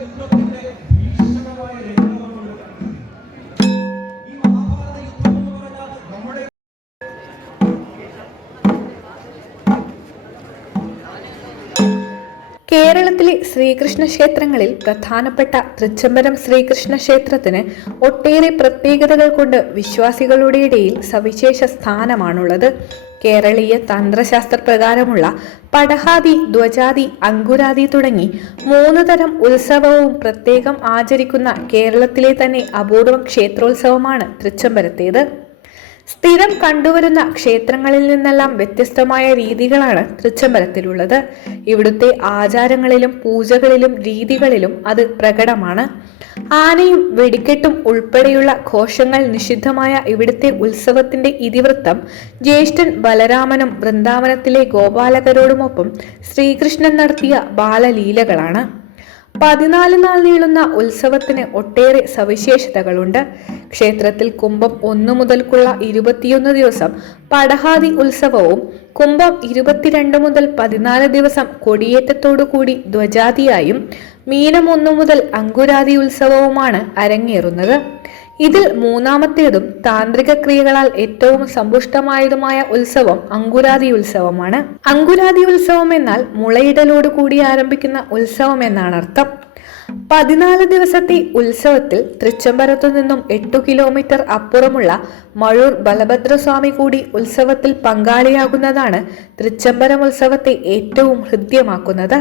കേരളത്തിലെ ശ്രീകൃഷ്ണ ക്ഷേത്രങ്ങളിൽ പ്രധാനപ്പെട്ട തൃച്ചംബരം ശ്രീകൃഷ്ണ ക്ഷേത്രത്തിന് ഒട്ടേറെ പ്രത്യേകതകൾ കൊണ്ട് വിശ്വാസികളുടെ ഇടയിൽ സവിശേഷ സ്ഥാനമാണുള്ളത്. കേരളീയ തന്ത്രശാസ്ത്ര പ്രകാരമുള്ള പടഹാദി, ധ്വജാദി, അങ്കുരാദി തുടങ്ങി 3 തരം ഉത്സവവും പ്രത്യേകം ആചരിക്കുന്ന കേരളത്തിലെ തന്നെ അപൂർവം ക്ഷേത്രോത്സവമാണ് തൃച്ചംബരത്തേത്. സ്ഥിരം കണ്ടുവരുന്ന ക്ഷേത്രങ്ങളിൽ നിന്നെല്ലാം വ്യത്യസ്തമായ രീതികളാണ് തൃച്ചംബരത്തിലുള്ളത്. ഇവിടുത്തെ ആചാരങ്ങളിലും പൂജകളിലും രീതികളിലും അത് പ്രകടമാണ്. ആനയും വെടിക്കെട്ടും ഉൾപ്പെടെയുള്ള ഘോഷങ്ങൾ നിഷിദ്ധമായ ഇവിടുത്തെ ഉത്സവത്തിന്റെ ഇതിവൃത്തം ജ്യേഷ്ഠൻ ബലരാമനും വൃന്ദാവനത്തിലെ ഗോപാലകരോടുമൊപ്പം ശ്രീകൃഷ്ണൻ നടത്തിയ ബാലലീലകളാണ്. 14 നാൾ നീളുന്ന ഉത്സവത്തിന് ഒട്ടേറെ സവിശേഷതകളുണ്ട്. ക്ഷേത്രത്തിൽ കുംഭം 1 മുതൽക്കുള്ള 21 ദിവസം പടഹാദി ഉത്സവവും കുംഭം 22 മുതൽ 14 ദിവസം കൊടിയേറ്റത്തോടുകൂടി ധ്വജാദിയായും മീനം 1 മുതൽ അങ്കുരാദി ഉത്സവവുമാണ് അരങ്ങേറുന്നത്. ഇതിൽ മൂന്നാമത്തേതും താന്ത്രിക ക്രിയകളാൽ ഏറ്റവും സമ്പുഷ്ടമായതുമായ ഉത്സവം അങ്കുരാദി ഉത്സവമാണ്. അങ്കുരാദി ഉത്സവം എന്നാൽ മുളയിടലോടുകൂടി ആരംഭിക്കുന്ന ഉത്സവം എന്നാണ് അർത്ഥം. 14 ദിവസത്തെ ഉത്സവത്തിൽ തൃച്ചംബരത്തു നിന്നും 8 കിലോമീറ്റർ അപ്പുറമുള്ള മഴൂർ ബലഭദ്രസ്വാമി കൂടി ഉത്സവത്തിൽ പങ്കാളിയാകുന്നതാണ് തൃച്ചംബരം ഉത്സവത്തെ ഏറ്റവും ഹൃദ്യമാക്കുന്നത്.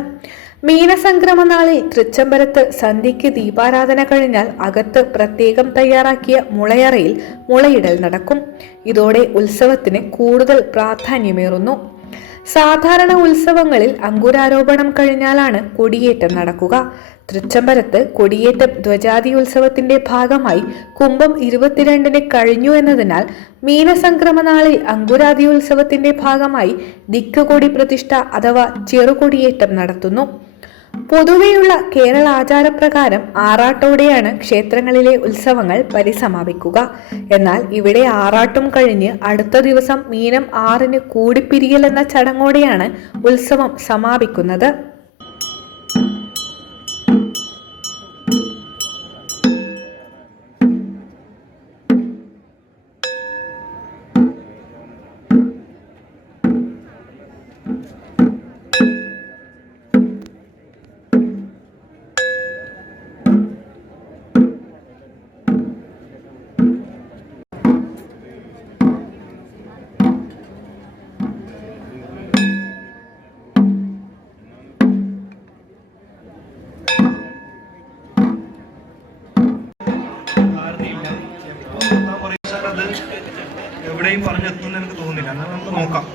മീനസംക്രമ നാളിൽ തൃച്ചംബരത്ത് സന്ധ്യയ്ക്ക് ദീപാരാധന കഴിഞ്ഞാൽ അകത്ത് പ്രത്യേകം തയ്യാറാക്കിയ മുളയറയിൽ മുളയിടൽ നടക്കും. ഇതോടെ ഉത്സവത്തിന് കൂടുതൽ പ്രാധാന്യമേറുന്നു. സാധാരണ ഉത്സവങ്ങളിൽ അങ്കുരാരോപണം കഴിഞ്ഞാലാണ് കൊടിയേറ്റം നടക്കുക. തൃച്ചംബരത്ത് കൊടിയേറ്റം ധ്വജാദി ഉത്സവത്തിന്റെ ഭാഗമായി കുംഭം 22-ന് കഴിഞ്ഞു എന്നതിനാൽ മീനസംക്രമ നാളിൽ അങ്കുരാദി ഉത്സവത്തിന്റെ ഭാഗമായി ദിക്കുകൊടി പ്രതിഷ്ഠ അഥവാ ചെറുകൊടിയേറ്റം നടത്തുന്നു. പൊതുവെയുള്ള കേരള ആചാരപ്രകാരം ആറാട്ടോടെയാണ് ക്ഷേത്രങ്ങളിലെ ഉത്സവങ്ങൾ പരിസമാപിക്കുക. എന്നാൽ ഇവിടെ ആറാട്ടും കഴിഞ്ഞ് അടുത്ത ദിവസം മീനം 6-ന് കൂടിപ്പിരിയൽ എന്ന ചടങ്ങോടെയാണ് ഉത്സവം സമാപിക്കുന്നത്. എവിടെയും പറഞ്ഞെത്തുമെന്ന് എനിക്ക് തോന്നുന്നില്ല. എന്നാൽ നമുക്ക് നോക്കാം.